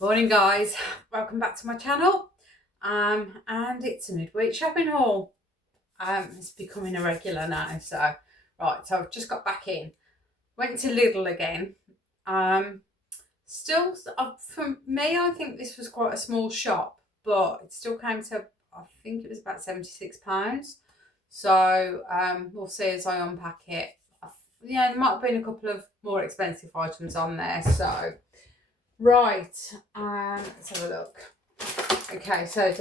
Morning guys, welcome back to my channel. And it's a midweek shopping haul. It's becoming a regular now. So I've just got back in. Went to Lidl again. Still, for me, I think this was quite a small shop, but it still came to, I think it was about £76. So we'll see as I unpack it. Yeah, there might have been a couple of more expensive items on there. So right, let's have a look. Okay, so it's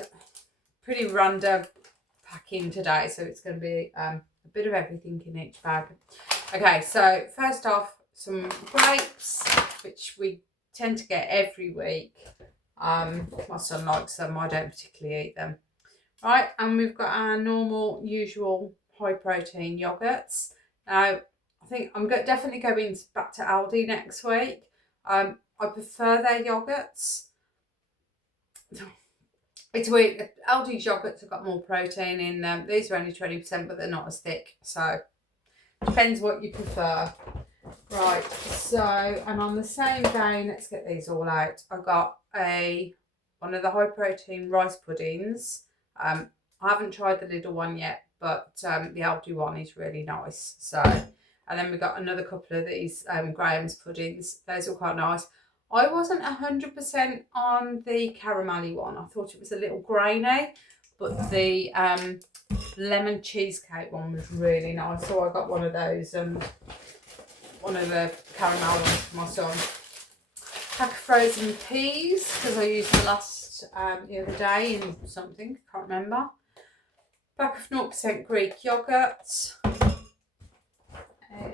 pretty random packing today, so it's going to be a bit of everything in each bag. Okay, so first off, some grapes, which we tend to get every week. My son likes them, I don't particularly eat them. Right, and we've got our normal, usual high protein yogurts. Now, I think I'm definitely going back to Aldi next week. I prefer their yogurts. It's weird. Aldi's yogurts have got more protein in them. These are only 20%, but they're not as thick. So, depends what you prefer. Right, so, and on the same vein, let's get these all out. I got one of the high protein rice puddings. I haven't tried the Lidl one yet, but the Aldi one is really nice. So, and then we got another couple of these Graham's puddings. Those are quite nice. I wasn't 100% on the caramelly one. I thought it was a little grainy, but the lemon cheesecake one was really nice. So I got one of those and one of the caramel ones for my son. Pack of frozen peas, because I used the last the other day in something, can't remember. Pack of 0% Greek yogurt.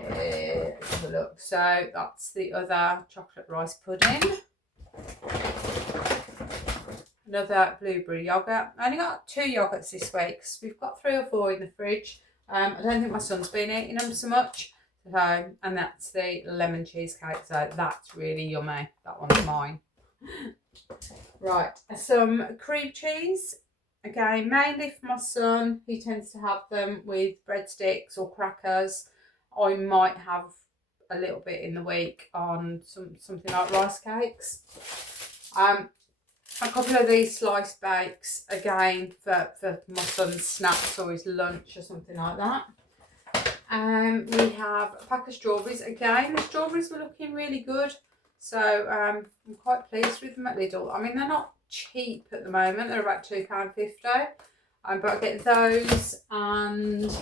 Let's have a look. So that's the other chocolate rice pudding. Another blueberry yogurt. I only got 2 yogurts this week because we've got 3 or 4 in the fridge. I don't think my son's been eating them so much. So, and that's the lemon cheesecake. So that's really yummy. That one's mine. Right, some cream cheese. Again, mainly for my son. He tends to have them with breadsticks or crackers. I might have a little bit in the week on something like rice cakes. A couple of these sliced bakes, again, for my son's snacks or his lunch or something like that. We have a pack of strawberries. Again, the strawberries were looking really good. So I'm quite pleased with them at Lidl. I mean, they're not cheap at the moment. They're about £2.50. But I get those and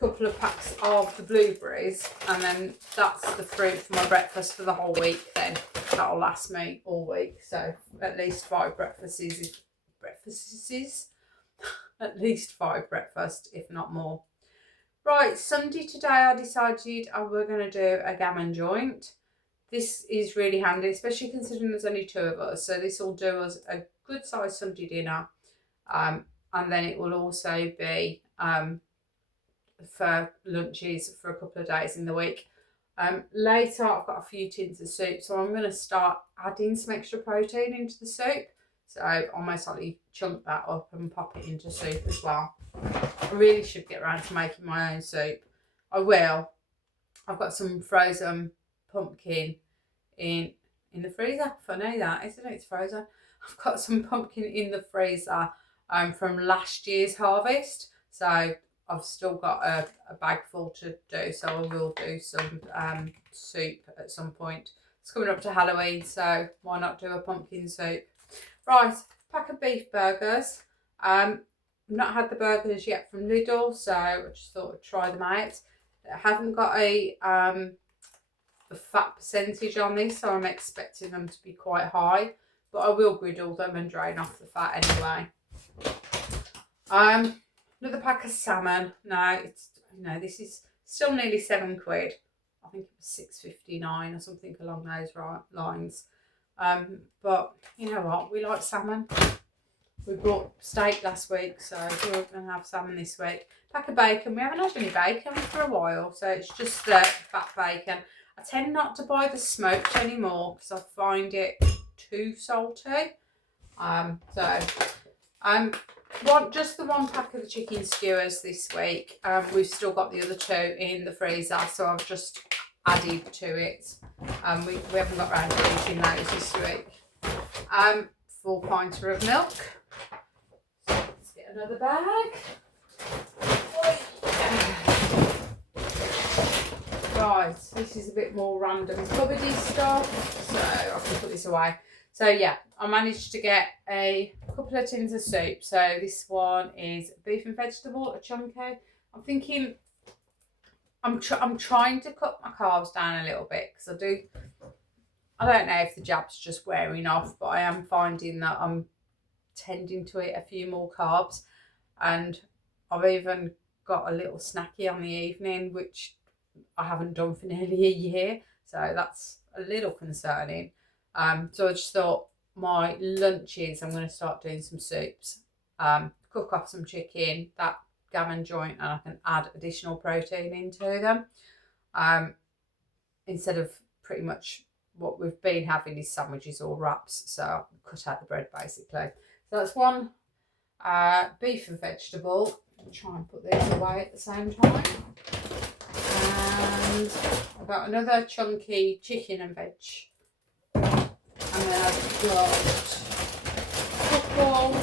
couple of packs of the blueberries, and then that's the fruit for my breakfast for the whole week. Then that'll last me all week, so at least 5 breakfasts, at least 5 breakfasts, if not more. Right, Sunday today I decided we're going to do a gammon joint. This is really handy, especially considering there's only 2 of us, so this will do us a good size Sunday dinner, and then it will also be for lunches for a couple of days in the week. Later I've got a few tins of soup, so I'm going to start adding some extra protein into the soup. So I'll most likely chunk that up and pop it into soup as well. I really should get around to making my own soup. I will. I've got some frozen pumpkin in the freezer. Funny that, isn't it? It's frozen. I've got some pumpkin in the freezer from last year's harvest. So I've still got a bag full to do, so I will do some soup at some point. It's coming up to Halloween, so why not do a pumpkin soup? Right, pack of beef burgers. I've not had the burgers yet from Lidl, so I just thought I'd try them out. I haven't got a fat percentage on this, so I'm expecting them to be quite high, but I will griddle them and drain off the fat anyway. Another pack of salmon. Now, this is still nearly £7. I think it was £6.59 or something along those lines. But you know what? We like salmon. We brought steak last week, so we're going to have salmon this week. Pack of bacon. We haven't had any bacon for a while, so it's just the fat bacon. I tend not to buy the smoked anymore because I find it too salty. Just the 1 pack of the chicken skewers this week. We've still got the other 2 in the freezer, so I've just added to it. We haven't got round to eating those this week. 4 pints of milk. So let's get another bag. Right, this is a bit more random cupboardy stuff, so I can put this away. So yeah, I managed to get a couple of tins of soup. So this one is beef and vegetable, a chunky. I'm thinking, I'm trying to cut my carbs down a little bit because I don't know if the jab's just wearing off, but I am finding that I'm tending to eat a few more carbs, and I've even got a little snacky on the evening, which I haven't done for nearly a year, so that's a little concerning. So I just thought my lunches, I'm going to start doing some soups, cook off some chicken, that gammon joint, and I can add additional protein into them, instead of pretty much what we've been having is sandwiches or wraps. So I cut out the bread basically. So that's one beef and vegetable. I'll try and put these away at the same time. And I've got another chunky chicken and veg. And then I've got a couple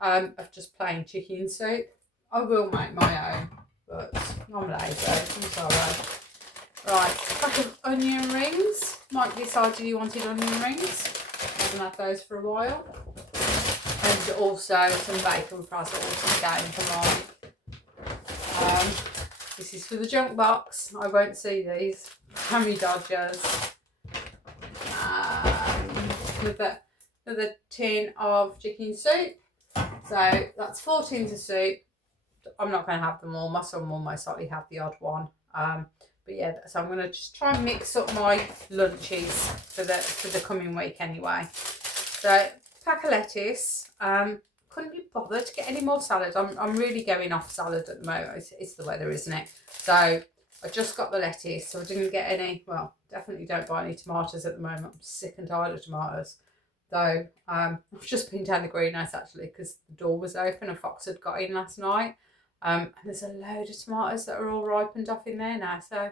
of just plain chicken soup. I will make my own, but I'm lazy, I'm sorry. Right, a pack of onion rings. Mike decided he wanted onion rings. I haven't had those for a while. And also some bacon frazzles again for Mike. This is for the junk box. I won't see these. Hammy Dodgers. Another tin of chicken soup. So that's 4 tins of soup. I'm not going to have them all. My son will most likely have the odd one. But yeah, so I'm going to just try and mix up my lunches for the coming week anyway. So pack of lettuce. Couldn't be bothered to get any more salad. I'm really going off salad at the moment. It's the weather, isn't it? So I just got the lettuce, so I didn't get any. Well, definitely don't buy any tomatoes at the moment. I'm sick and tired of tomatoes. So I've just been down the greenhouse actually because the door was open. A fox had got in last night. And there's a load of tomatoes that are all ripened off in there now. So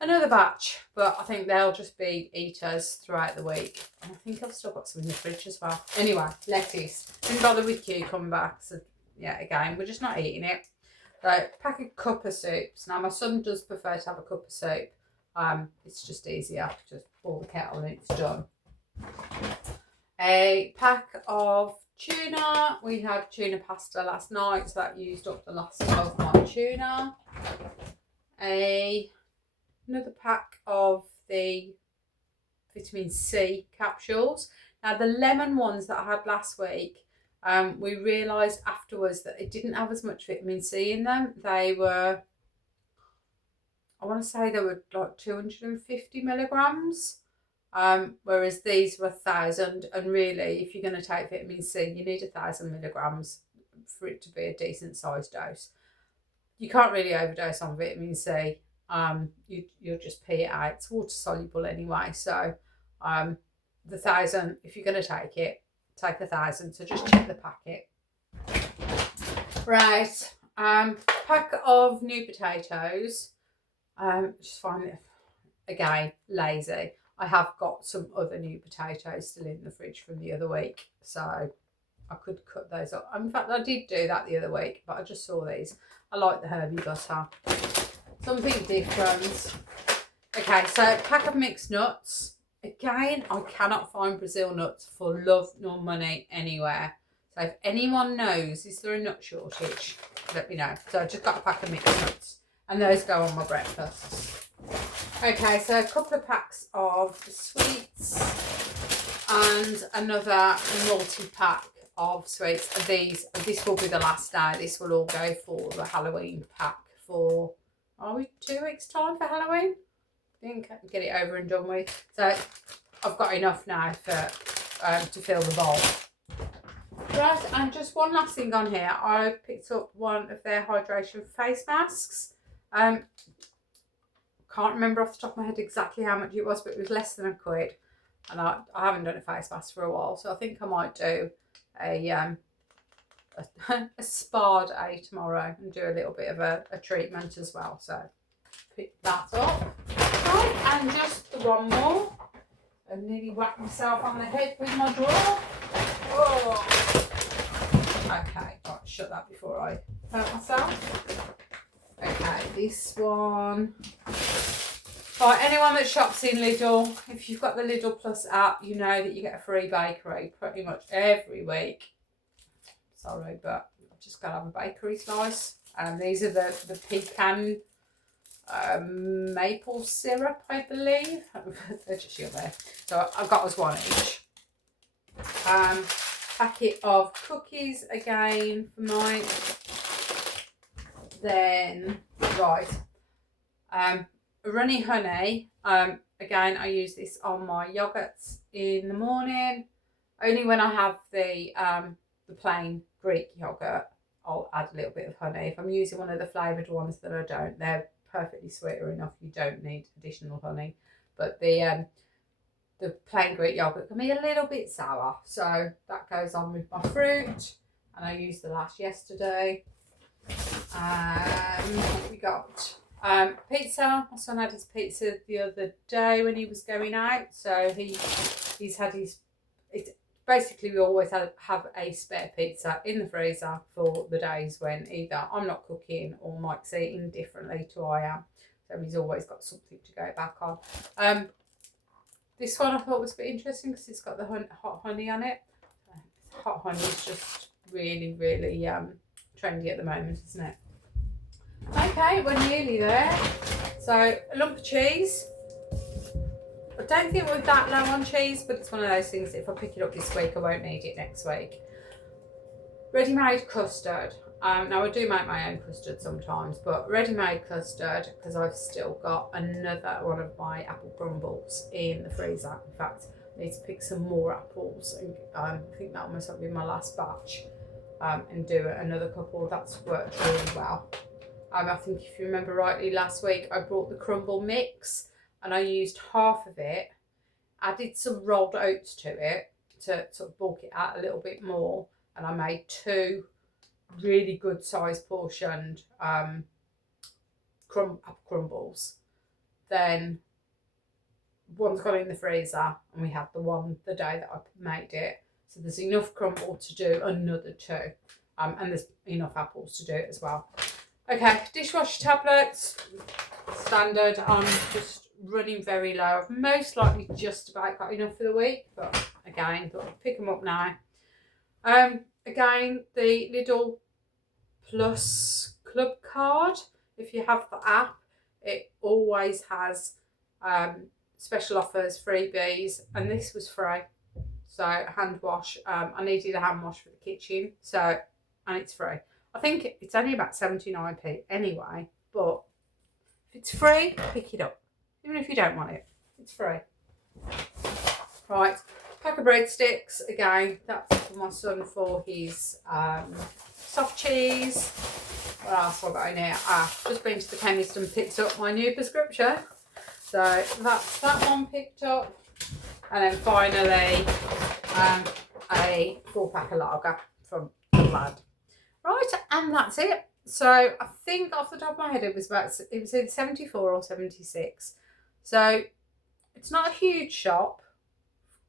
another batch, but I think they'll just be eaters throughout the week. And I think I've still got some in the fridge as well. Anyway, lettuce. Didn't bother with cucumber. So yeah, again, we're just not eating it. So pack a cup of soups. Now my son does prefer to have a cup of soup. It's just easier. Just boil the kettle and it's done. A pack of tuna. We had tuna pasta last night, so that used up the last of my tuna. Another pack of the vitamin C capsules. Now the lemon ones that I had last week, we realised afterwards that it didn't have as much vitamin C in them. They were, I want to say they were like 250 milligrams. Whereas these were 1,000, and really if you're going to take vitamin C you need 1,000 milligrams for it to be a decent sized dose. You can't really overdose on vitamin C. You'll just pee it out. It's water soluble anyway, so the 1,000, if you're going to take it, take 1,000. So just check the packet. Right, pack of new potatoes. Just find it again lazy. I have got some other new potatoes still in the fridge from the other week, so I could cut those up. In fact, I did do that the other week, but I just saw these. I like the herby butter. Something different. Okay, so pack of mixed nuts. Again, I cannot find Brazil nuts for love nor money anywhere. So if anyone knows, is there a nut shortage? Let me know. So I just got a pack of mixed nuts, and those go on my breakfast. Okay, so a couple of packs of sweets and another multi-pack of sweets. This will be the last day. This will all go for the Halloween pack for, are we 2 weeks time for Halloween? I think I can get it over and done with. So I've got enough now for to fill the bowl. Right, and just one last thing on here. I picked up one of their hydration face masks. Can't remember off the top of my head exactly how much it was, but it was less than £1. And I haven't done a face mask for a while, so I think I might do a spa day tomorrow and do a little bit of a treatment as well. So pick that up. Right, and just the one more. I nearly whacked myself on the head with my drawer. Oh. Okay, right, shut that before I hurt myself. Okay, this one. Right, anyone that shops in Lidl, if you've got the Lidl Plus app, you know that you get a free bakery pretty much every week. Sorry, but I've just got to have a bakery slice. These are the pecan maple syrup, I believe. They're just here there. So I've got us one each. Packet of cookies again for mine. Then, right. Runny honey. Again, I use this on my yogurts in the morning. Only when I have the plain Greek yogurt, I'll add a little bit of honey. If I'm using one of the flavoured ones that I don't, they're perfectly sweeter enough. You don't need additional honey. But the plain Greek yogurt can be a little bit sour, so that goes on with my fruit. And I used the last yesterday. What we got? Pizza. My son had his pizza the other day when he was going out, so he's had his. Basically, we always have a spare pizza in the freezer for the days when either I'm not cooking or Mike's eating differently to I am. So he's always got something to go back on. This one I thought was a bit interesting because it's got the hot honey on it. Hot honey is just really, really trendy at the moment, isn't it? Okay, we're nearly there. So a lump of cheese. I don't think we're that low on cheese, but it's one of those things that if I pick it up this week, I won't need it next week. Ready-made custard. Now I do make my own custard sometimes, but ready-made custard, because I've still got another one of my apple crumbles in the freezer. In fact, I need to pick some more apples, and I think that must be my last batch, and do another couple. That's worked really well. I think if you remember rightly, last week I brought the crumble mix and I used half of it, added some rolled oats to it to sort of bulk it out a little bit more, and I made 2 really good sized portioned apple crumbles. Then one's gone in the freezer and we had the day that I made it. So there's enough crumble to do another 2, and there's enough apples to do it as well. Okay, dishwasher tablets, standard. I'm just running very low. I've most likely just about got enough for the week, but again, thought I'd pick them up now. Again, the Lidl Plus Club card. If you have the app, it always has special offers, freebies, and this was free. So hand wash. I needed a hand wash for the kitchen, and it's free. I think it's only about 79p anyway, but if it's free, pick it up. Even if you don't want it, it's free. Right, pack of breadsticks. Again, that's for my son for his soft cheese. What else have I got in here? Just been to the chemist and picked up my new prescription. So that's that one picked up. And then finally, a 4-pack of lager from the lad. Right, and that's it. So I think off the top of my head it was either 74 or 76. So it's not a huge shop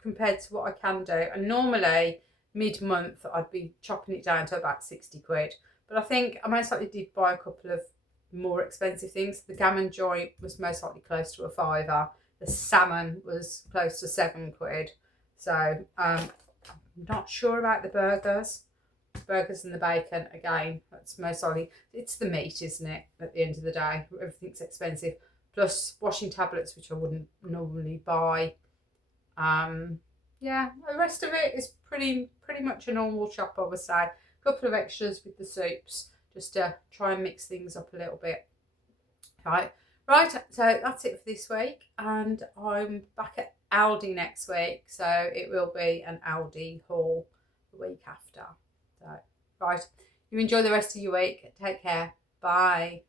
compared to what I can do. And normally mid-month I'd be chopping it down to about 60 quid. But I think I most likely did buy a couple of more expensive things. The gammon joint was most likely close to a £5. The salmon was close to 7 quid. So I'm not sure about the burgers and the bacon. Again, that's most likely, it's the meat, isn't it, at the end of the day? Everything's expensive, plus washing tablets, which I wouldn't normally buy. Yeah, the rest of it is pretty much a normal shop, I would say. A couple of extras with the soups, just to try and mix things up a little bit. Right, so that's it for this week, and I'm back at Aldi next week, so it will be an Aldi haul the week after. So, right, you enjoy the rest of your week. Take care. Bye.